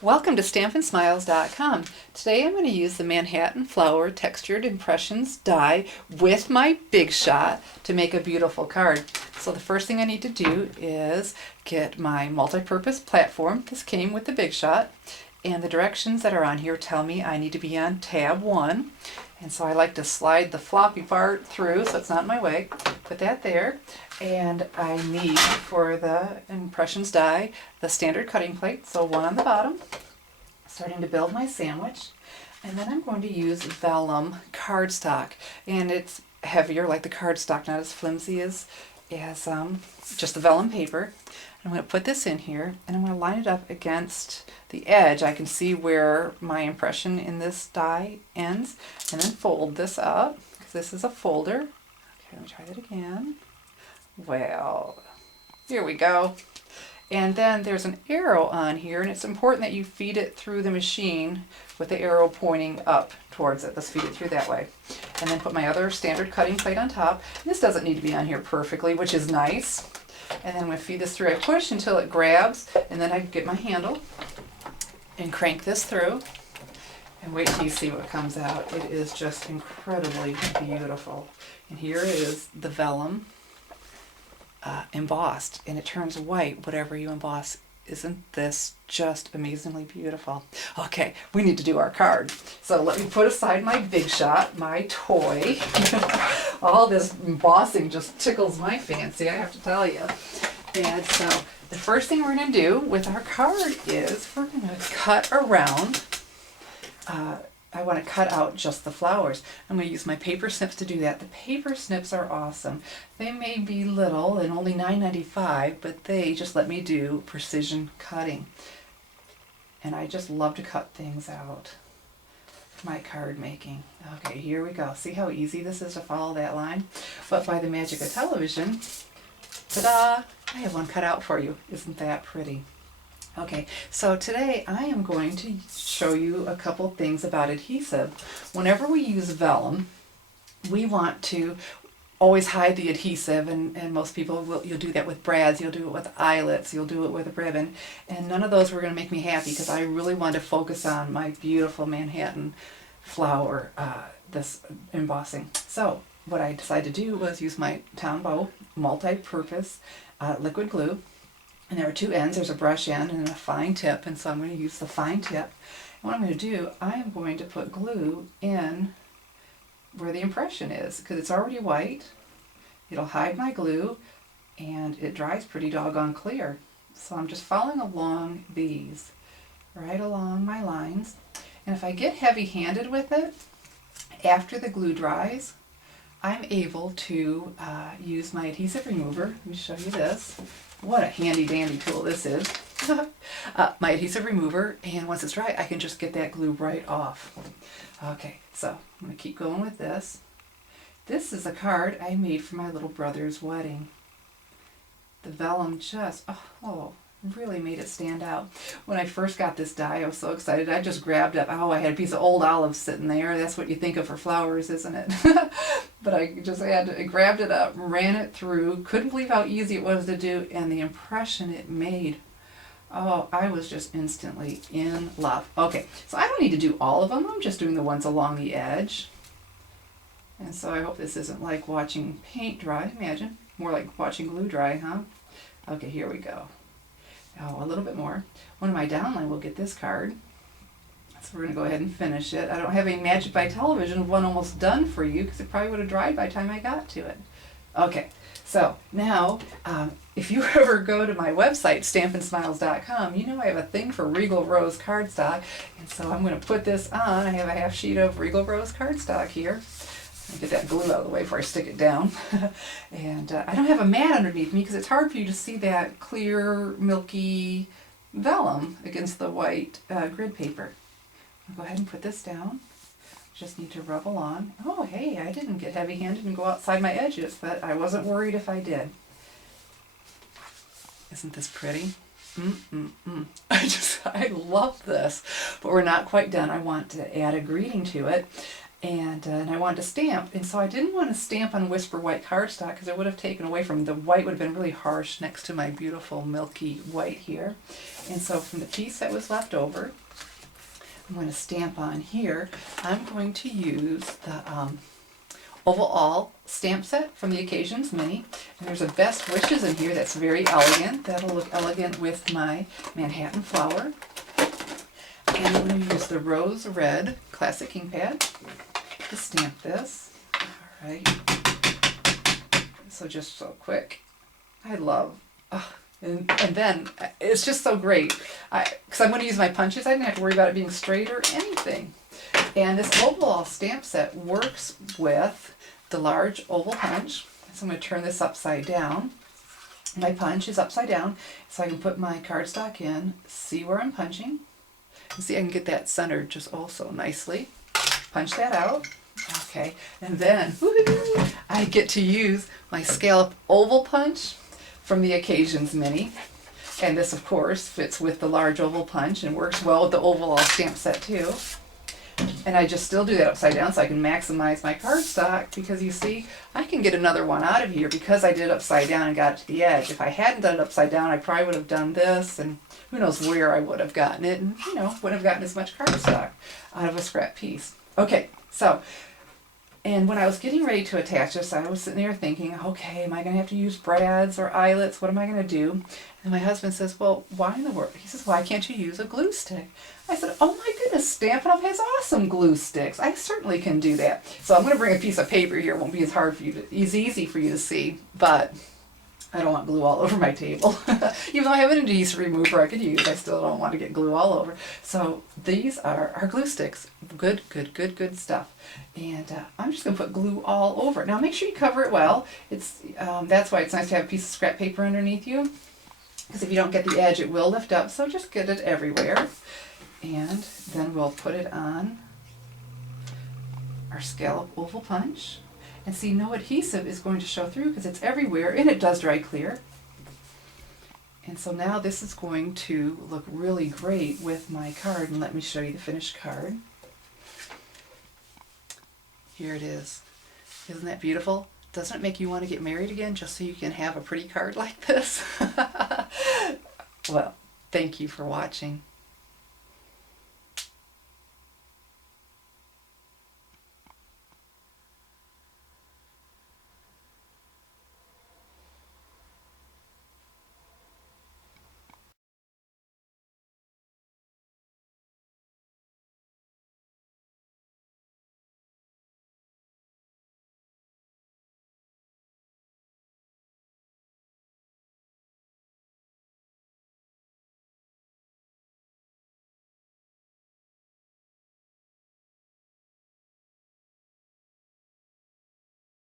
Welcome to StampinSmiles.com. Today I'm going to use the Manhattan Flower Textured Impressions die with my Big Shot to make a beautiful card. So the first thing I need to do is get my multi-purpose platform. This came with the Big Shot, and the directions that are on here tell me I need to be on tab 1. And so I like to slide the floppy part through so it's not in my way. Put that there. And I need, for the impressions die, the standard cutting plate, so one on the bottom. Starting to build my sandwich. And then I'm going to use vellum cardstock. And it's heavier, like the cardstock, not as flimsy as just the vellum paper. I'm going to put this in here, and I'm going to line it up against the edge. I can see where my impression in this die ends, and then fold this up, because this is a folder. Okay, let me try that again. Well, here we go. And then there's an arrow on here, and it's important that you feed it through the machine with the arrow pointing up towards it. Let's feed it through that way. And then put my other standard cutting plate on top. This doesn't need to be on here perfectly, which is nice. And then I'm going to feed this through. I push until it grabs, and then I get my handle and crank this through. And wait till you see what comes out. It is just incredibly beautiful. And here is the vellum embossed, and it turns white whatever you emboss. Isn't this just amazingly beautiful? Okay, we need to do our card. So let me put aside my Big Shot, my toy. All this embossing just tickles my fancy, I have to tell you. And so the first thing we're going to do with our card is we're going to cut around. I want to cut out just the flowers. I'm going to use my paper snips to do that. The paper snips are awesome. They may be little and only $9.95, but they just let me do precision cutting. And I just love to cut things out. My card making. Okay, here we go. See how easy this is to follow that line? But by the magic of television, ta-da! I have one cut out for you. Isn't that pretty? Okay, so today I am going to show you a couple things about adhesive. Whenever we use vellum, we want to always hide the adhesive, and most people will, you'll do that with brads, you'll do it with eyelets, you'll do it with a ribbon, and none of those were going to make me happy because I really wanted to focus on my beautiful Manhattan flower, this embossing. So what I decided to do was use my Tombow multi-purpose liquid glue. And there are two ends. There's a brush end and a fine tip, and so I'm going to use the fine tip. And what I'm going to do, I am going to put glue in where the impression is, because it's already white. It'll hide my glue, and it dries pretty doggone clear. So I'm just following along these, right along my lines. And if I get heavy-handed with it, after the glue dries, I'm able to use my adhesive remover. Let me show you this. What a handy dandy tool this is. My adhesive remover, and once it's dry, I can just get that glue right off. Okay, so I'm going to keep going with this. This is a card I made for my little brother's wedding. The vellum just, really made it stand out. When I first got this die, I was so excited. I just grabbed up, I had a piece of old olive sitting there. That's what you think of for flowers, isn't it? But I grabbed it up, ran it through, couldn't believe how easy it was to do, and the impression it made. Oh, I was just instantly in love. Okay, so I don't need to do all of them. I'm just doing the ones along the edge. And so I hope this isn't like watching paint dry, imagine. More like watching glue dry, huh? Okay, here we go. Oh, a little bit more. One of my downline will get this card. So we're going to go ahead and finish it. I don't have any Magic by Television one almost done for you because it probably would have dried by the time I got to it. Okay, so now if you ever go to my website, StampinSmiles.com, you know I have a thing for Regal Rose cardstock. And so I'm going to put this on. I have a half sheet of Regal Rose cardstock here. Let me get that glue out of the way before I stick it down. And I don't have a mat underneath me because it's hard for you to see that clear, milky vellum against the white grid paper. I'll go ahead and put this down. Just need to rub along. Oh, hey, I didn't get heavy-handed and go outside my edges, but I wasn't worried if I did. Isn't this pretty? I love this. But we're not quite done. I want to add a greeting to it. and I wanted to stamp, and so I didn't want to stamp on Whisper White cardstock because it would have taken away from the white, would have been really harsh next to my beautiful milky white here. And so from the piece that was left over, I'm going to stamp on here. I'm going to use the Oval All stamp set from the Occasions Mini. And there's a Best Wishes in here that's very elegant. That'll look elegant with my Manhattan Flower. And I'm going to use the Rose Red Classic Ink Pad to stamp this. All right. So just so quick. I love, and then it's just so great. Because I'm going to use my punches. I didn't have to worry about it being straight or anything. And this Oval All stamp set works with the large oval punch. So I'm going to turn this upside down. My punch is upside down, so I can put my cardstock in, see where I'm punching. You see I can get that centered just also nicely. Punch that out. Okay, and then I get to use my scallop oval punch from the Occasions Mini. And this, of course, fits with the large oval punch and works well with the Oval All stamp set too. And I just still do that upside down so I can maximize my cardstock, because you see, I can get another one out of here because I did it upside down and got it to the edge. If I hadn't done it upside down, I probably would have done this, and who knows where I would have gotten it, and wouldn't have gotten as much cardstock out of a scrap piece. Okay, so, and when I was getting ready to attach this, I was sitting there thinking, okay, am I going to have to use brads or eyelets? What am I going to do? And my husband says, well, why in the world? He says, why can't you use a glue stick? I said, oh my goodness, Stampin' Up! Has awesome glue sticks. I certainly can do that. So I'm going to bring a piece of paper here. It won't be as hard for you to, as easy for you to see, but I don't want glue all over my table. Even though I have an adhesive remover I could use, I still don't want to get glue all over. So these are our glue sticks. Good, good, good, good stuff. And I'm just going to put glue all over it. Now make sure you cover it well. It's that's why it's nice to have a piece of scrap paper underneath you, because if you don't get the edge, it will lift up. So just get it everywhere. And then we'll put it on our scallop oval punch. And see, no adhesive is going to show through because it's everywhere, and it does dry clear. And so now this is going to look really great with my card. And let me show you the finished card. Here it is. Isn't that beautiful? Doesn't it make you want to get married again just so you can have a pretty card like this? Well, thank you for watching.